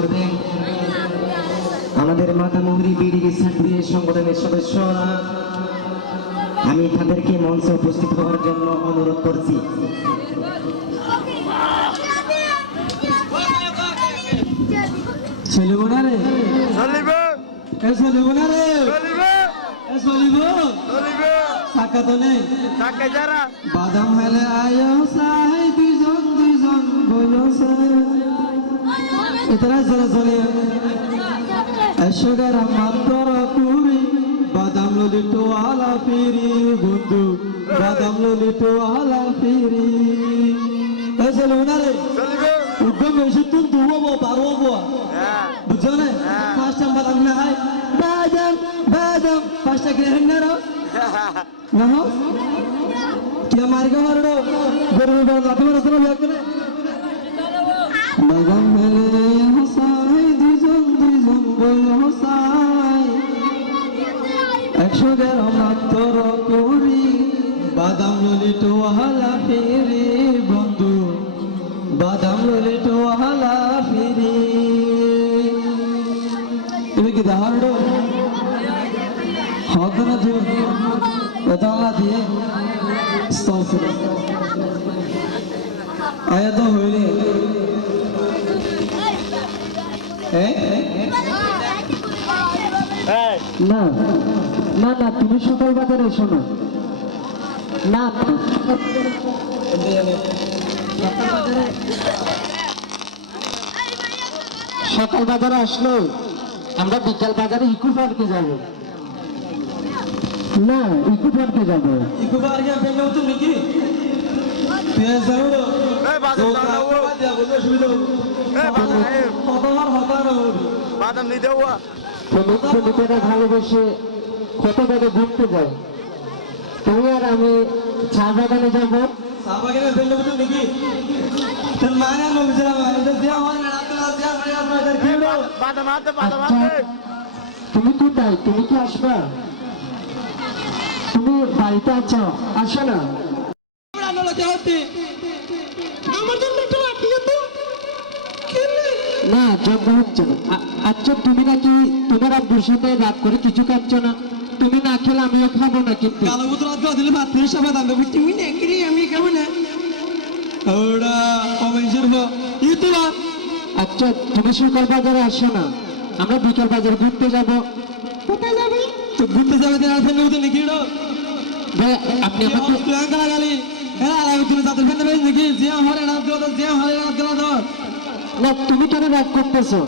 করবেন আমাদের মাতামুহুরী বিডিবি ছাত্রী সংগঠনের সদস্যরা। আমি তাদেরকে মঞ্চে উপস্থিত হওয়ার জন্য অনুরোধ করছি। চলিব না রে, চলিব না রে, চলিব চাকা তো নেই, বাদাম হেলে আয়ো সাই দুইজন দুইজন বলছে এতরা চলে চলে 100 গ্রাম মাত্র কুড়ি বাদাম ললিটো আলা ফিরি বন্ধু, বাদাম ললিটো আলা ফিরি। চলিব না রে, উদ্যম বেশি তুমি দুবো পারবো বুঝছো না? ফার্স্ট টাইম বাদাম না হয় বাদাম বাদাম ফার্স্টটা কিনে হেন না হো क्या मार के मार दो गरम गरम लाठी मार रहा है क्या बादाम हेले हसाई दुजन दुजन बोलो हसाई 100 গ্রাম মাত্র কুড়ি বাদাম ললিটো আলা ফিরি বন্ধু, বাদাম ললিটো আলা ফিরি। তুমি কি দাহাড়ো হদ না তুই বেদালা দিয়ে স্তফর আয়া তো হইলে না না না তুমি সকাল বাজারে এসো না, না সকাল বাজারে আসলো আমরা বিকাল বাজারে ইকো পার্কে যাবো। না ইকো পার্কে যাবো। ইকো পার্কে পেলে তো নাকি ভালোবেসে কত জায়গায় ঘুরতে যায়, তুমি আর আমি চা বাগানে যাবো। চা বাগানে ফেললে তো নাকি তুমি কোথায়, তুমি কি আসবা? তুমি বাড়িতে আছো, আসো না। না যোগ্য হচ্ছে না। আচ্ছা তুমি নাকি তোমার আব্বুর সাথে রাত করে কিছু খাচ্ছ না? তুমি না খেলে আমিও খাবো না। কিন্তু আচ্ছা তুমি সকাল বাজারে আসো না, আমরা বিকাল বাজারে ঘুরতে যাবো। কোথায় যাবে? তো ঘুরতে যাবে আপনি আমাকে না তুমি কেন রাগ করতেছো?